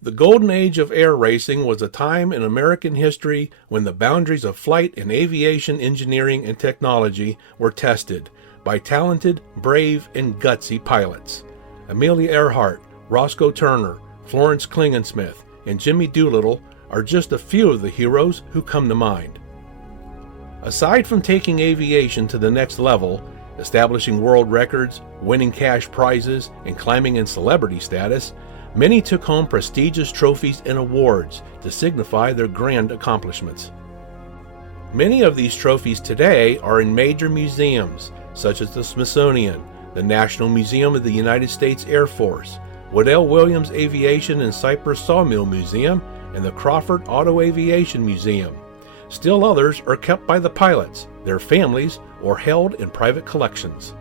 The golden age of air racing was a time in American history when the boundaries of flight and aviation engineering and technology were tested by talented, brave, and gutsy pilots. Amelia Earhart, Rosco Turner, Florence Klingensmith, and Jimmy Doolittle are just a few of the heroes who come to mind. Aside from taking aviation to the next level, establishing world records, winning cash prizes, and climbing in celebrity status, many took home prestigious trophies and awards to signify their grand accomplishments. Many of these trophies today are in major museums, such as the Smithsonian, the National Museum of the United States Air Force, Wedell-Williams Aviation and Cypress Sawmill Museum, and the Crawford Auto-Aviation Museum. Still others are kept by the pilots, their families, or held in private collections.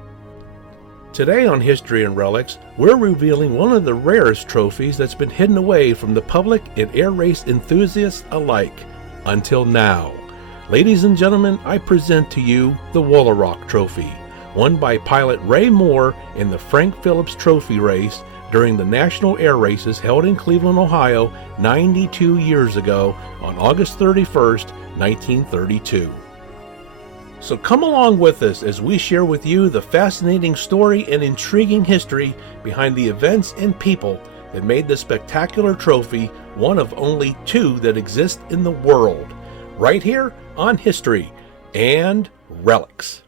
Today on History and Relics, we're revealing one of the rarest trophies that's been hidden away from the public and air race enthusiasts alike, until now. Ladies and gentlemen, I present to you the Woolaroc Trophy, won by pilot Ray Moore in the Frank Phillips Trophy race during the National Air Races held in Cleveland, Ohio, 92 years ago on August 31st, 1932. So come along with us as we share with you the fascinating story and intriguing history behind the events and people that made this spectacular trophy one of only two that exist in the world, right here on History and Relics.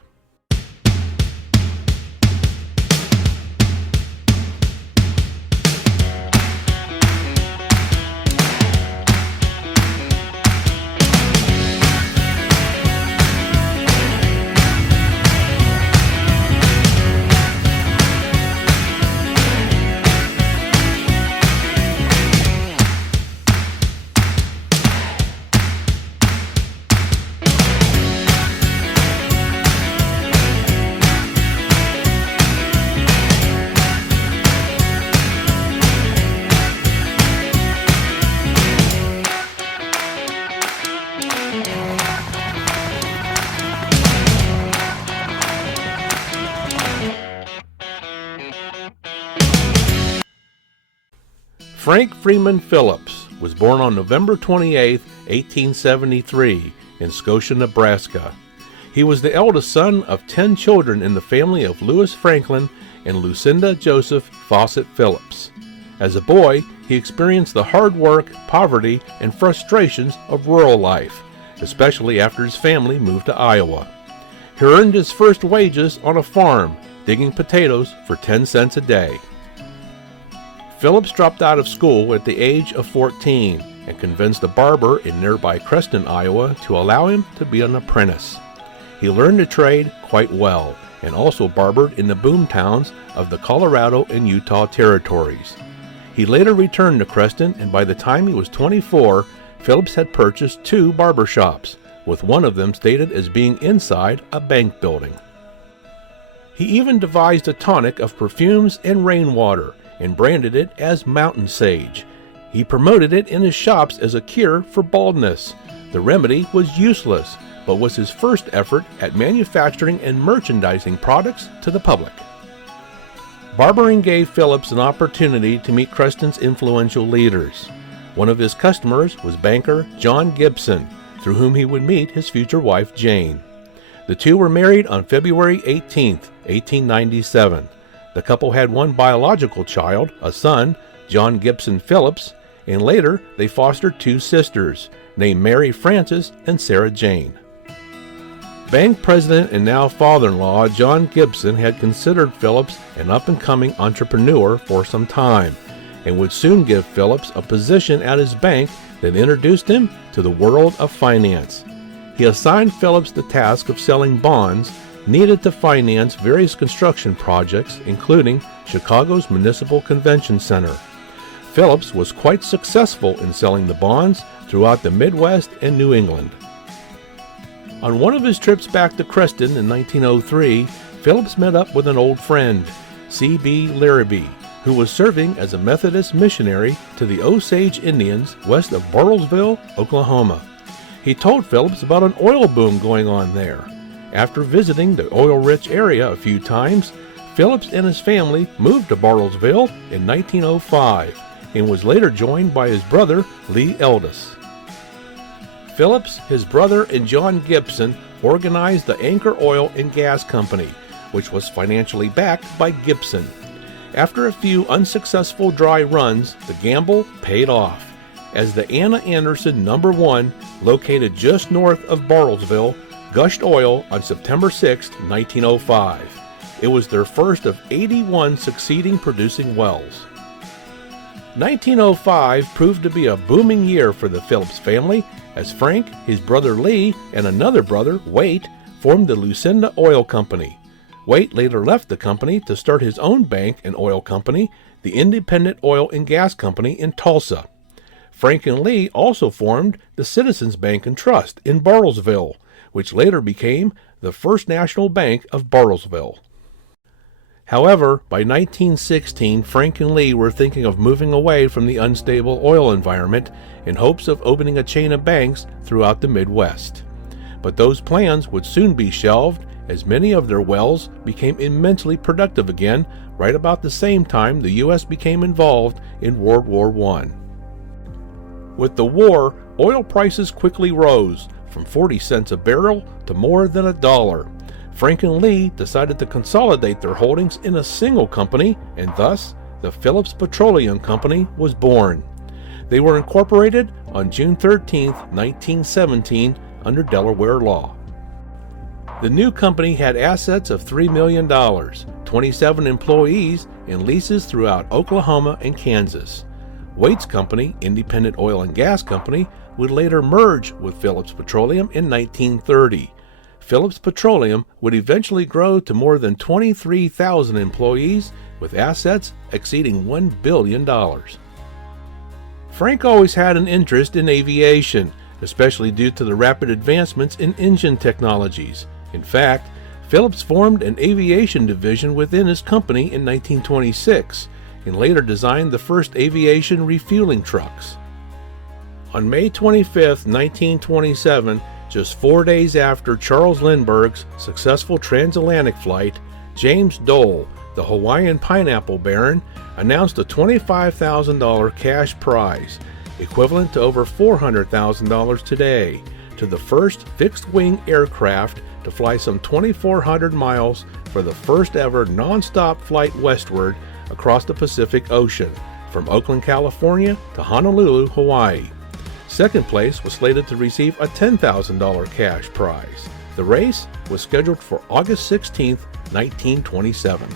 Frank Freeman Phillips was born on November 28, 1873, in Scotia, Nebraska. He was the eldest son of 10 children in the family of Louis Franklin and Lucinda Joseph Fawcett Phillips. As a boy, he experienced the hard work, poverty, and frustrations of rural life, especially after his family moved to Iowa. He earned his first wages on a farm, digging potatoes for 10 cents a day. Phillips dropped out of school at the age of 14 and convinced a barber in nearby Creston, Iowa, to allow him to be an apprentice. He learned the trade quite well and also barbered in the boom towns of the Colorado and Utah territories. He later returned to Creston, and by the time he was 24, Phillips had purchased 2 barber shops, with one of them stated as being inside a bank building. He even devised a tonic of perfumes and rainwater and branded it as Mountain Sage. He promoted it in his shops as a cure for baldness. The remedy was useless, but was his first effort at manufacturing and merchandising products to the public. Barbering gave Phillips an opportunity to meet Creston's influential leaders. One of his customers was banker John Gibson, through whom he would meet his future wife Jane. The two were married on February 18, 1897. The couple had one biological child, a son, John Gibson Phillips, and later they fostered 2 sisters, named Mary Frances and Sarah Jane. Bank president and now father-in-law John Gibson had considered Phillips an up-and-coming entrepreneur for some time, and would soon give Phillips a position at his bank that introduced him to the world of finance. He assigned Phillips the task of selling bonds needed to finance various construction projects, including Chicago's Municipal Convention Center. Phillips was quite successful in selling the bonds throughout the Midwest and New England. On one of his trips back to Creston in 1903, Phillips met up with an old friend, C.B. Larrabee, who was serving as a Methodist missionary to the Osage Indians west of Bartlesville, Oklahoma. He told Phillips about an oil boom going on there. After visiting the oil-rich area a few times, Phillips and his family moved to Bartlesville in 1905 and was later joined by his brother Lee Eldis. Phillips, his brother, and John Gibson organized the Anchor Oil and Gas Company, which was financially backed by Gibson. After a few unsuccessful dry runs, the gamble paid off, as the Anna Anderson No. 1, located just north of Bartlesville, gushed oil on September 6, 1905. It was their first of 81 succeeding producing wells. 1905 proved to be a booming year for the Phillips family, as Frank, his brother Lee, and another brother, Waite, formed the Lucinda Oil Company. Waite later left the company to start his own bank and oil company, the Independent Oil and Gas Company in Tulsa. Frank and Lee also formed the Citizens Bank and Trust in Bartlesville, which later became the First National Bank of Bartlesville. However, by 1916, Frank and Lee were thinking of moving away from the unstable oil environment in hopes of opening a chain of banks throughout the Midwest. But those plans would soon be shelved, as many of their wells became immensely productive again right about the same time the U.S. became involved in World War I. With the war, oil prices quickly rose from 40 cents a barrel to more than $1. Frank and Lee decided to consolidate their holdings in a single company, and thus the Phillips Petroleum Company was born. They were incorporated on June 13, 1917, under Delaware law. The new company had assets of $3 million, 27 employees, and leases throughout Oklahoma and Kansas. Waite's company, Independent Oil and Gas Company, would later merge with Phillips Petroleum in 1930. Phillips Petroleum would eventually grow to more than 23,000 employees with assets exceeding $1 billion. Frank always had an interest in aviation, especially due to the rapid advancements in engine technologies. In fact, Phillips formed an aviation division within his company in 1926 and later designed the first aviation refueling trucks. On May 25, 1927, just 4 days after Charles Lindbergh's successful transatlantic flight, James Dole, the Hawaiian pineapple baron, announced a $25,000 cash prize, equivalent to over $400,000 today, to the first fixed-wing aircraft to fly some 2,400 miles for the first ever non-stop flight westward across the Pacific Ocean, from Oakland, California to Honolulu, Hawaii. Second place was slated to receive a $10,000 cash prize. The race was scheduled for August 16, 1927.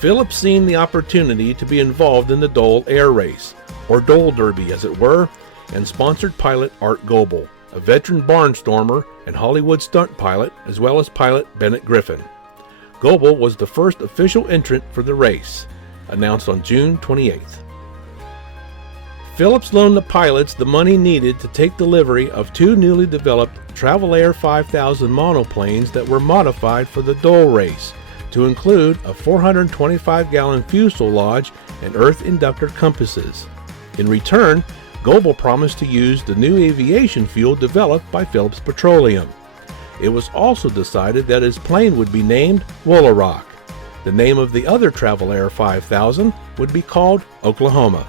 Phillips seen the opportunity to be involved in the Dole Air Race, or Dole Derby as it were, and sponsored pilot Art Goebel, a veteran barnstormer and Hollywood stunt pilot, as well as pilot Bennett Griffin. Goebel was the first official entrant for the race, announced on June 28th. Phillips loaned the pilots the money needed to take delivery of two newly developed Travel Air 5000 monoplanes that were modified for the Dole race, to include a 425-gallon fuselage and earth inductor compasses. In return, Goebel promised to use the new aviation fuel developed by Phillips Petroleum. It was also decided that his plane would be named Woolaroc. The name of the other Travel Air 5000 would be called Oklahoma.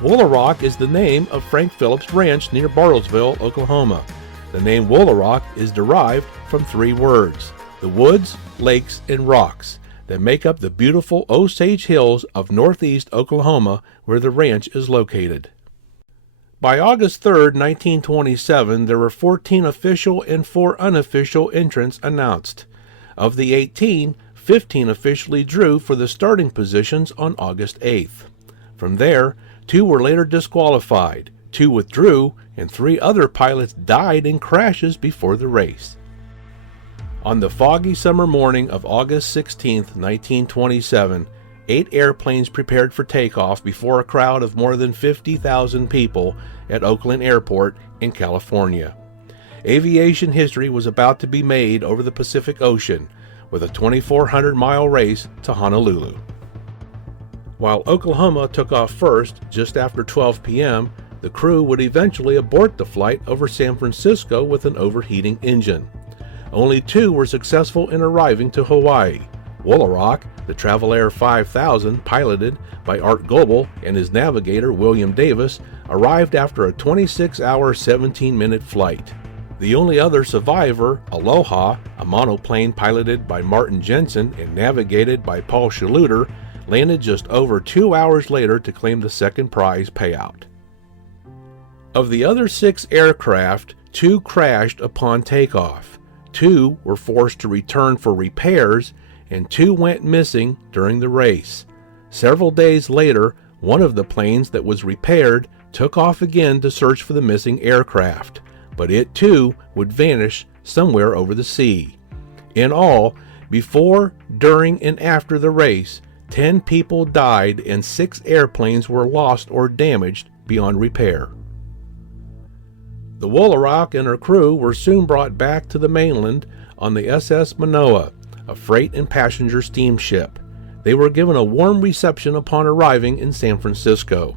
Woolaroc is the name of Frank Phillips' ranch near Bartlesville, Oklahoma. The name Woolaroc is derived from three words: the woods, lakes, and rocks that make up the beautiful Osage Hills of northeast Oklahoma, where the ranch is located. By August 3, 1927, there were 14 official and 4 unofficial entrants announced. Of the 18, 15 officially drew for the starting positions on August 8th. From there, 2 were later disqualified, 2 withdrew, and 3 other pilots died in crashes before the race. On the foggy summer morning of August 16, 1927, 8 airplanes prepared for takeoff before a crowd of more than 50,000 people at Oakland Airport in California. Aviation history was about to be made over the Pacific Ocean, with a 2,400-mile race to Honolulu. While Oklahoma took off first, just after 12 p.m., the crew would eventually abort the flight over San Francisco with an overheating engine. Only 2 were successful in arriving to Hawaii. Woolaroc, the Travel 5000, piloted by Art Goebel and his navigator William Davis, arrived after a 26-hour, 17-minute flight. The only other survivor, Aloha, a monoplane piloted by Martin Jensen and navigated by Paul Schluter, landed just over 2 hours later to claim the second prize payout. Of the other 6 aircraft, 2 crashed upon takeoff, 2 were forced to return for repairs, and 2 went missing during the race. Several days later, one of the planes that was repaired took off again to search for the missing aircraft, but it too would vanish somewhere over the sea. In all, before, during, and after the race, 10 people died and 6 airplanes were lost or damaged beyond repair. The Woolaroc and her crew were soon brought back to the mainland on the SS Manoa, a freight and passenger steamship. They were given a warm reception upon arriving in San Francisco.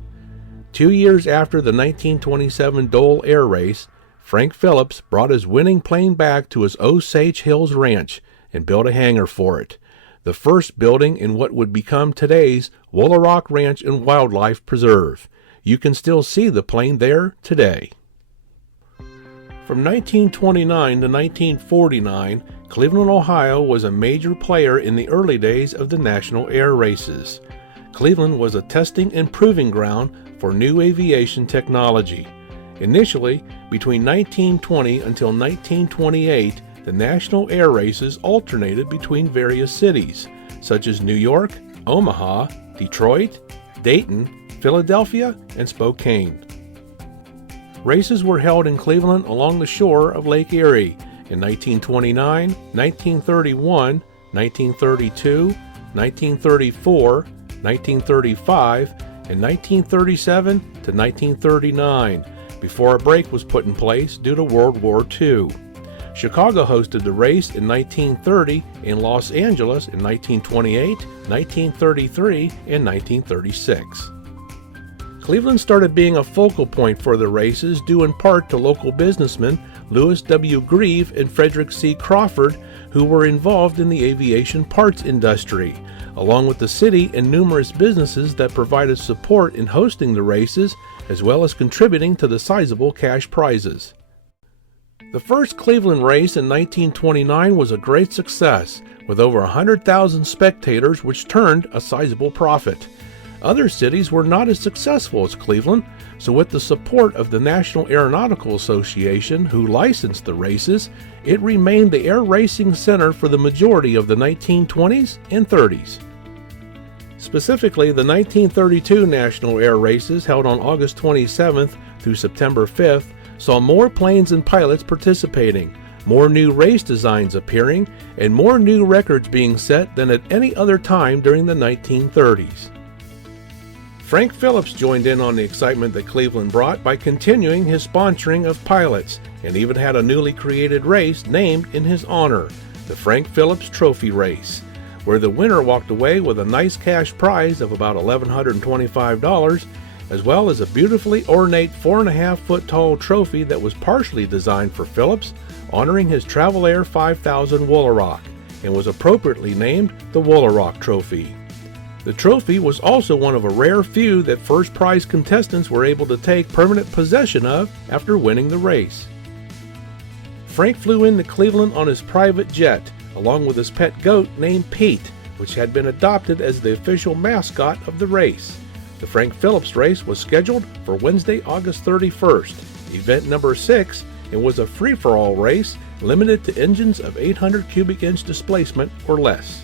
2 years after the 1927 Dole Air Race, Frank Phillips brought his winning plane back to his Osage Hills ranch and built a hangar for it, the first building in what would become today's Woolaroc Ranch and Wildlife Preserve. You can still see the plane there today. From 1929 to 1949, Cleveland, Ohio was a major player in the early days of the national air races. Cleveland was a testing and proving ground for new aviation technology. Initially, between 1920 until 1928, the national air races alternated between various cities, such as New York, Omaha, Detroit, Dayton, Philadelphia, and Spokane. Races were held in Cleveland along the shore of Lake Erie in 1929, 1931, 1932, 1934, 1935, and 1937 to 1939, before a break was put in place due to World War II. Chicago hosted the race in 1930 and Los Angeles in 1928, 1933, and 1936. Cleveland started being a focal point for the races due in part to local businessmen Lewis W. Grieve and Frederick C. Crawford, who were involved in the aviation parts industry, along with the city and numerous businesses that provided support in hosting the races, as well as contributing to the sizable cash prizes. The first Cleveland race in 1929 was a great success, with over 100,000 spectators, which turned a sizable profit. Other cities were not as successful as Cleveland, so with the support of the National Aeronautical Association, who licensed the races, it remained the air racing center for the majority of the 1920s and 30s. Specifically, the 1932 National Air Races, held on August 27th through September 5th, saw more planes and pilots participating, more new race designs appearing, and more new records being set than at any other time during the 1930s. Frank Phillips joined in on the excitement that Cleveland brought by continuing his sponsoring of pilots, and even had a newly created race named in his honor, the Frank Phillips Trophy Race, where the winner walked away with a nice cash prize of about $1,125, as well as a beautifully ornate 4.5-foot tall trophy that was partially designed for Phillips, honoring his Travel Air 5000 Woolaroc, and was appropriately named the Woolaroc Trophy. The trophy was also one of a rare few that first prize contestants were able to take permanent possession of after winning the race. Frank flew into Cleveland on his private jet, along with his pet goat named Pete, which had been adopted as the official mascot of the race. The Frank Phillips race was scheduled for Wednesday, August 31st, event number 6, and was a free-for-all race limited to engines of 800 cubic inch displacement or less.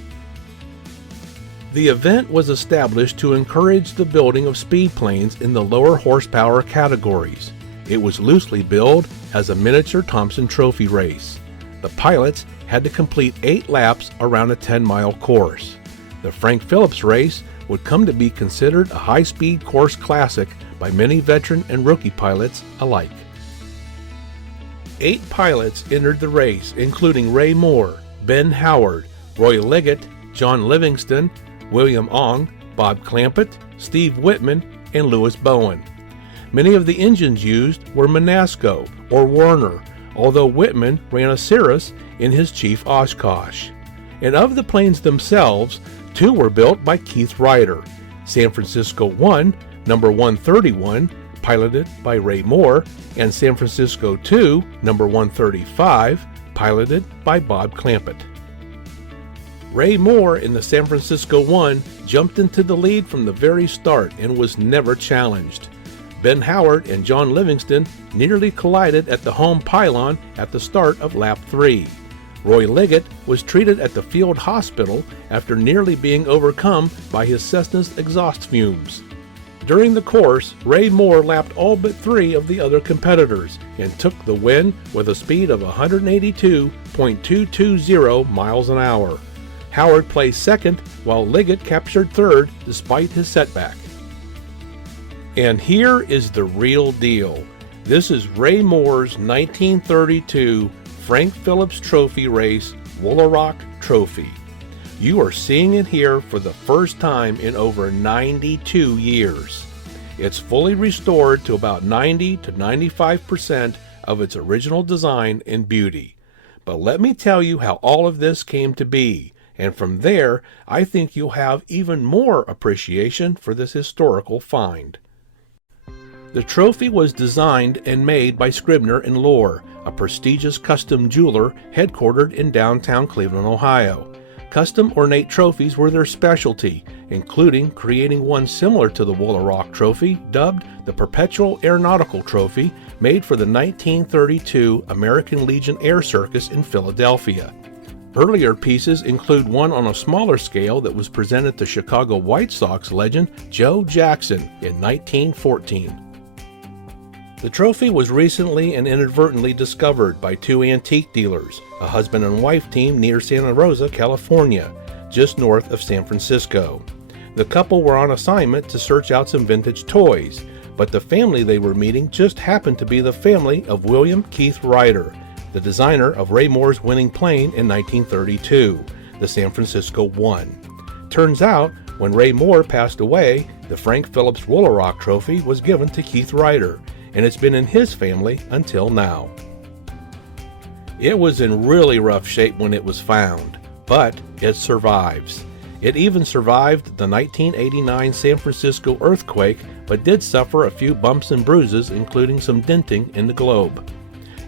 The event was established to encourage the building of speed planes in the lower horsepower categories. It was loosely billed as a miniature Thompson Trophy race. The pilots had to complete 8 laps around a 10-mile course. The Frank Phillips race would come to be considered a high-speed course classic by many veteran and rookie pilots alike. 8 pilots entered the race, including Ray Moore, Ben Howard, Roy Liggett, John Livingston, William Ong, Bob Clampett, Steve Whitman, and Louis Bowen. Many of the engines used were Manasco or Werner, although Whitman ran a Cirrus in his Chief Oshkosh. And of the planes themselves, 2 were built by Keith Ryder. San Francisco 1, number 131, piloted by Ray Moore, and San Francisco 2, number 135, piloted by Bob Clampett. Ray Moore in the San Francisco 1 jumped into the lead from the very start and was never challenged. Ben Howard and John Livingston nearly collided at the home pylon at the start of lap 3. Roy Liggett was treated at the field hospital after nearly being overcome by his Cessna's exhaust fumes. During the course, Ray Moore lapped all but 3 of the other competitors and took the win with a speed of 182.220 miles an hour. Howard placed second, while Liggett captured third despite his setback. And here is the real deal. This is Ray Moore's 1932 Frank Phillips Trophy Race Woolaroc Trophy. You are seeing it here for the first time in over 92 years. It's fully restored to about 90 to 95% of its original design and beauty. But let me tell you how all of this came to be, and from there I think you'll have even more appreciation for this historical find. The trophy was designed and made by Scribner & Lohr, a prestigious custom jeweler headquartered in downtown Cleveland, Ohio. Custom ornate trophies were their specialty, including creating one similar to the Woolaroc Trophy, dubbed the Perpetual Aeronautical Trophy, made for the 1932 American Legion Air Circus in Philadelphia. Earlier pieces include one on a smaller scale that was presented to Chicago White Sox legend Joe Jackson in 1914. The trophy was recently and inadvertently discovered by 2 antique dealers, a husband and wife team near Santa Rosa, California, just north of San Francisco. The couple were on assignment to search out some vintage toys, but the family they were meeting just happened to be the family of William Keith Ryder, the designer of Ray Moore's winning plane in 1932, the San Francisco 1. Turns out, when Ray Moore passed away, the Frank Phillips Woolaroc Trophy was given to Keith Ryder, and it's been in his family until now. It was in really rough shape when it was found, but it survives. It even survived the 1989 San Francisco earthquake, but did suffer a few bumps and bruises, including some denting in the globe.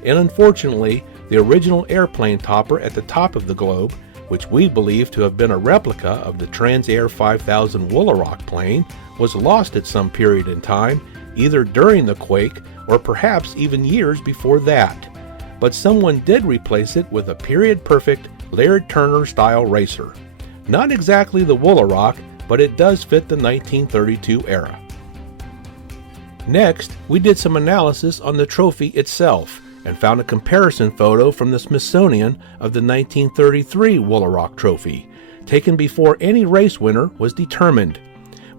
And unfortunately, the original airplane topper at the top of the globe, which we believe to have been a replica of the Transair 5000 Woolaroc plane, was lost at some period in time, either during the quake or perhaps even years before that. But someone did replace it with a period-perfect Laird Turner style racer. Not exactly the Woolaroc, but it does fit the 1932 era. Next, we did some analysis on the trophy itself and found a comparison photo from the Smithsonian of the 1933 Woolaroc Trophy, taken before any race winner was determined.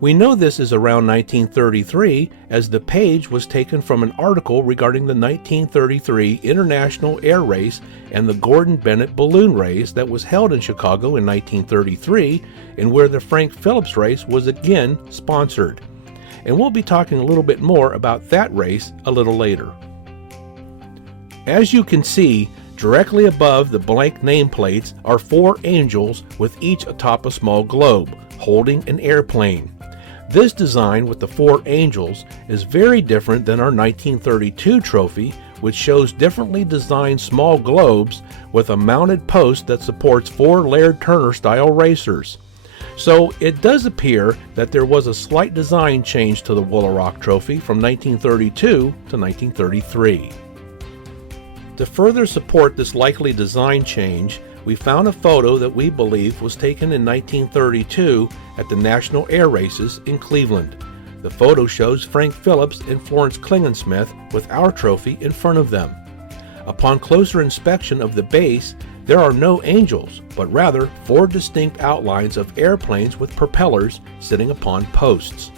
We know this is around 1933 as the page was taken from an article regarding the 1933 International Air Race and the Gordon Bennett Balloon Race that was held in Chicago in 1933 and where the Frank Phillips race was again sponsored. And we'll be talking a little bit more about that race a little later. As you can see, directly above the blank nameplates are 4 angels with each atop a small globe, holding an airplane. This design with the 4 angels is very different than our 1932 trophy, which shows differently designed small globes with a mounted post that supports 4 Laird Turner style racers. So it does appear that there was a slight design change to the Woolaroc trophy from 1932 to 1933. To further support this likely design change, we found a photo that we believe was taken in 1932 at the National Air Races in Cleveland. The photo shows Frank Phillips and Florence Klingensmith with our trophy in front of them. Upon closer inspection of the base, there are no angels, but rather 4 distinct outlines of airplanes with propellers sitting upon posts.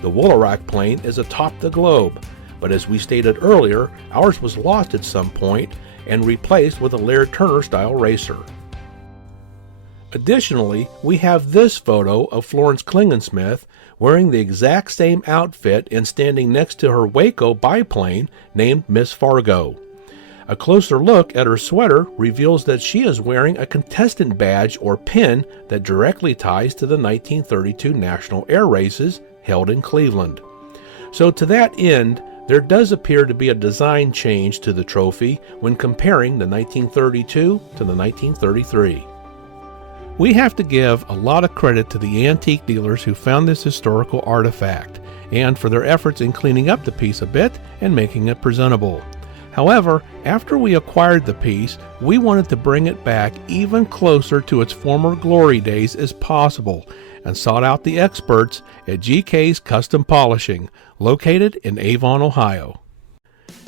The Woolaroc plane is atop the globe, but as we stated earlier, ours was lost at some point and replaced with a Laird Turner style racer. Additionally, we have this photo of Florence Klingensmith wearing the exact same outfit and standing next to her Waco biplane named Miss Fargo. A closer look at her sweater reveals that she is wearing a contestant badge or pin that directly ties to the 1932 National Air Races held in Cleveland. So to that end, there does appear to be a design change to the trophy when comparing the 1932 to the 1933. We have to give a lot of credit to the antique dealers who found this historical artifact, and for their efforts in cleaning up the piece a bit and making it presentable. However, after we acquired the piece, we wanted to bring it back even closer to its former glory days as possible, and sought out the experts at GK's Custom Polishing, located in Avon, Ohio.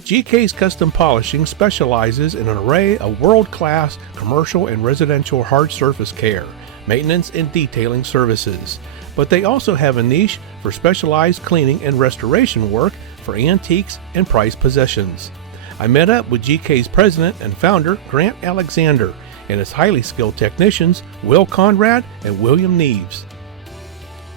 GK's Custom Polishing specializes in an array of world-class commercial and residential hard surface care, maintenance, and detailing services. But they also have a niche for specialized cleaning and restoration work for antiques and prized possessions. I met up with GK's president and founder, Grant Alexander, and his highly skilled technicians, Will Conrad and William Neves.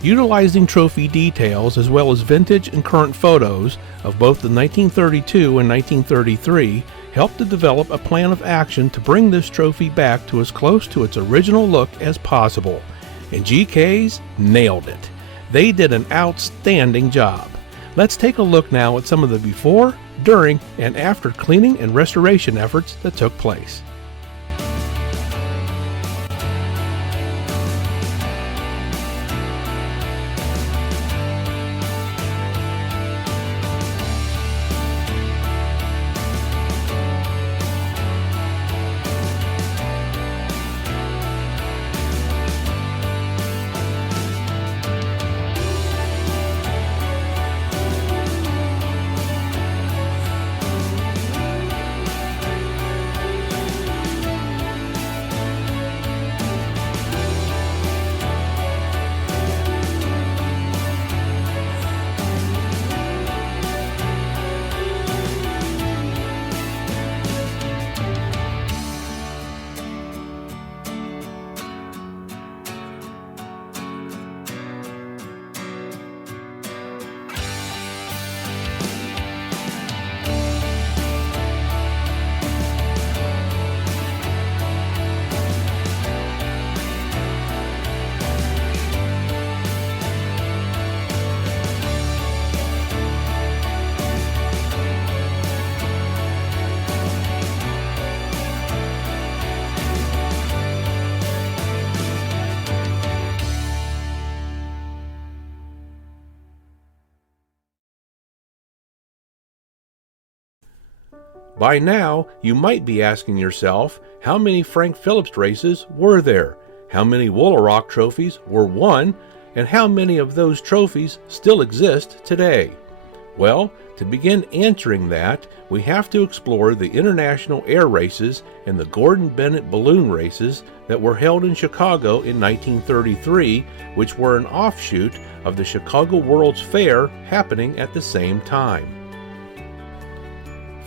Utilizing trophy details as well as vintage and current photos of both the 1932 and 1933 helped to develop a plan of action to bring this trophy back to as close to its original look as possible. And GK's nailed it. They did an outstanding job. Let's take a look now at some of the before, during, and after cleaning and restoration efforts that took place. By now, you might be asking yourself, how many Frank Phillips races were there? How many Woolaroc trophies were won? And how many of those trophies still exist today? Well, to begin answering that, we have to explore the International Air Races and the Gordon Bennett Balloon Races that were held in Chicago in 1933, which were an offshoot of the Chicago World's Fair happening at the same time.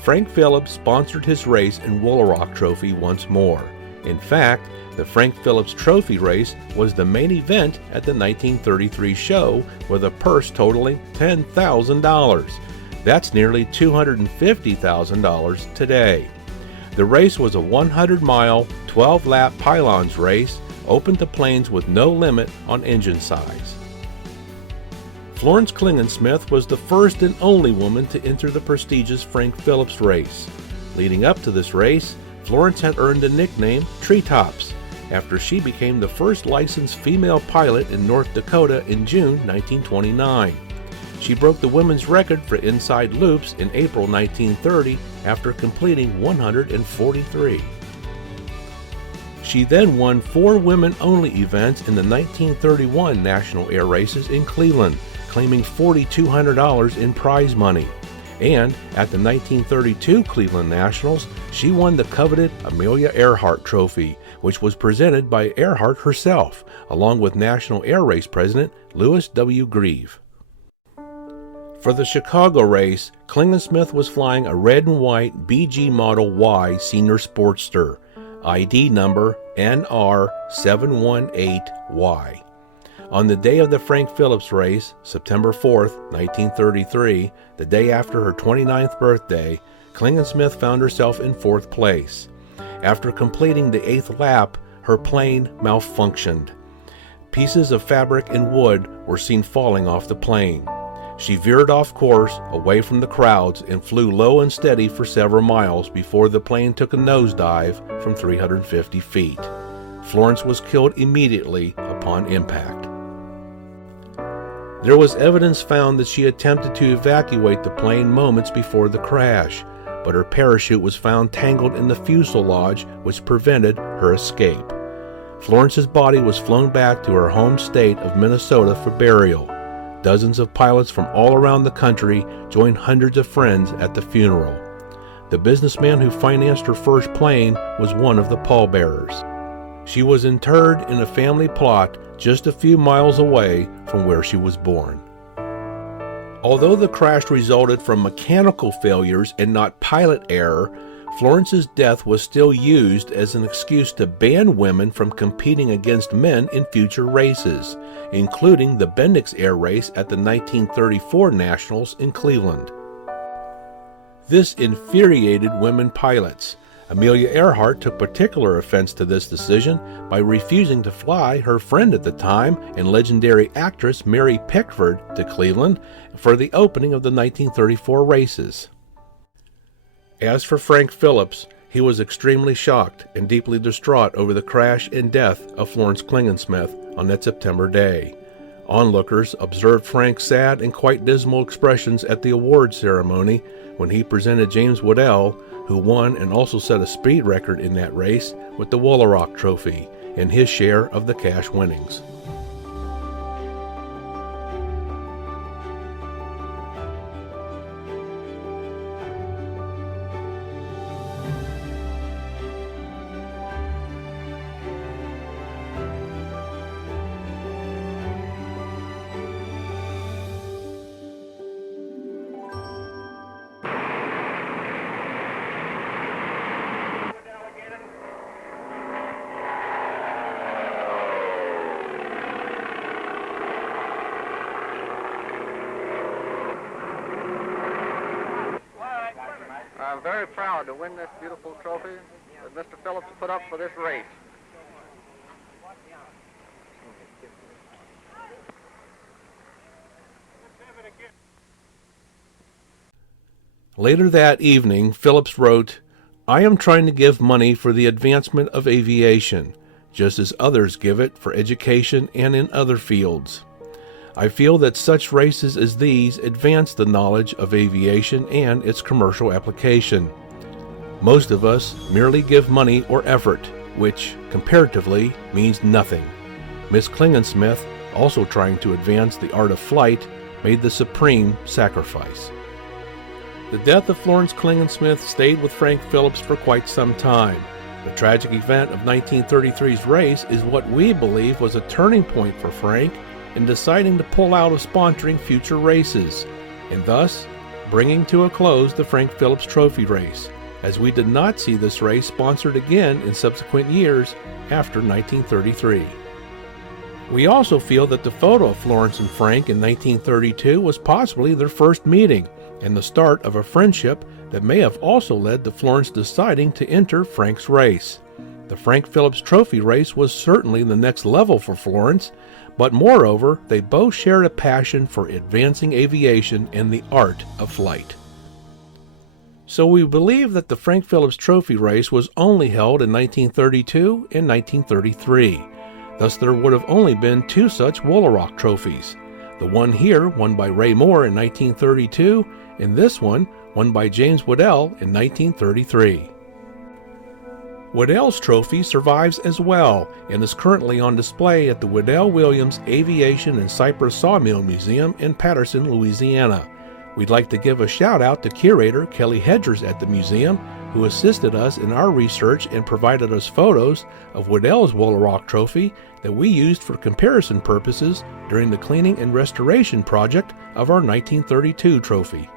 Frank Phillips sponsored his race and Woolaroc trophy once more. In fact, the Frank Phillips Trophy race was the main event at the 1933 show with a purse totaling $10,000. That's nearly $250,000 today. The race was a 100-mile, 12-lap pylons race open to planes with no limit on engine size. Florence Klingensmith was the first and only woman to enter the prestigious Frank Phillips race. Leading up to this race, Florence had earned the nickname Treetops after she became the first licensed female pilot in North Dakota in June 1929. She broke the women's record for inside loops in April 1930 after completing 143. She then won 4 women-only events in the 1931 National Air Races in Cleveland, claiming $4,200 in prize money. And at the 1932 Cleveland Nationals, she won the coveted Amelia Earhart Trophy, which was presented by Earhart herself, along with National Air Race President Louis W. Grieve. For the Chicago race, Klingensmith was flying a red and white BG Model Y Senior Sportster, ID number NR718Y. On the day of the Frank Phillips race, September 4th, 1933, the day after her 29th birthday, Klingensmith found herself in 4th place. After completing the 8th lap, her plane malfunctioned. Pieces of fabric and wood were seen falling off the plane. She veered off course, away from the crowds, and flew low and steady for several miles before the plane took a nosedive from 350 feet. Florence was killed immediately upon impact. There was evidence found that she attempted to evacuate the plane moments before the crash, but her parachute was found tangled in the fuselage, which prevented her escape. Florence's body was flown back to her home state of Minnesota for burial. Dozens of pilots from all around the country joined hundreds of friends at the funeral. The businessman who financed her first plane was one of the pallbearers. She was interred in a family plot just a few miles away from where she was born. Although the crash resulted from mechanical failures and not pilot error, Florence's death was still used as an excuse to ban women from competing against men in future races, including the Bendix Air Race at the 1934 Nationals in Cleveland. This infuriated women pilots. Amelia Earhart took particular offense to this decision by refusing to fly her friend at the time and legendary actress Mary Pickford to Cleveland for the opening of the 1934 races. As for Frank Phillips, he was extremely shocked and deeply distraught over the crash and death of Florence Klingensmith on that September day. Onlookers observed Frank's sad and quite dismal expressions at the awards ceremony when he presented James Wedell, who won and also set a speed record in that race, with the Woolaroc Trophy and his share of the cash winnings. I'm very proud to win this beautiful trophy that Mr. Phillips put up for this race. Later that evening, Phillips wrote, "I am trying to give money for the advancement of aviation, just as others give it for education and in other fields. I feel that such races as these advance the knowledge of aviation and its commercial application. Most of us merely give money or effort, which, comparatively, means nothing. Miss Klingensmith, also trying to advance the art of flight, made the supreme sacrifice." The death of Florence Klingensmith stayed with Frank Phillips for quite some time. The tragic event of 1933's race is what we believe was a turning point for Frank in deciding to pull out of sponsoring future races, and thus bringing to a close the Frank Phillips Trophy race, as we did not see this race sponsored again in subsequent years after 1933. We also feel that the photo of Florence and Frank in 1932 was possibly their first meeting and the start of a friendship that may have also led to Florence deciding to enter Frank's race. The Frank Phillips Trophy race was certainly the next level for Florence, but moreover, they both shared a passion for advancing aviation and the art of flight. So we believe that the Frank Phillips Trophy race was only held in 1932 and 1933. Thus there would have only been two such Woolaroc trophies. The one here, won by Ray Moore in 1932, and this one, won by James Wedell in 1933. Wedell's trophy survives as well and is currently on display at the Wedell-Williams Aviation and Cypress Sawmill Museum in Patterson, Louisiana. We'd like to give a shout out to curator Kelly Hedgers at the museum, who assisted us in our research and provided us photos of Wedell's Woolaroc trophy that we used for comparison purposes during the cleaning and restoration project of our 1932 trophy.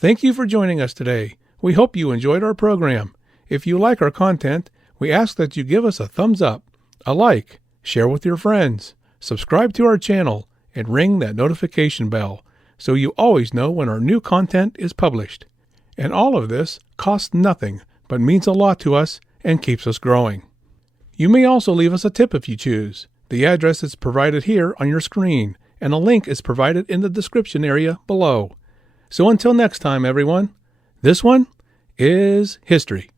Thank you for joining us today. We hope you enjoyed our program. If you like our content, we ask that you give us a thumbs up, a like, share with your friends, subscribe to our channel, and ring that notification bell so you always know when our new content is published. And all of this costs nothing, but means a lot to us and keeps us growing. You may also leave us a tip if you choose. The address is provided here on your screen, and a link is provided in the description area below. So until next time, everyone, this one is history.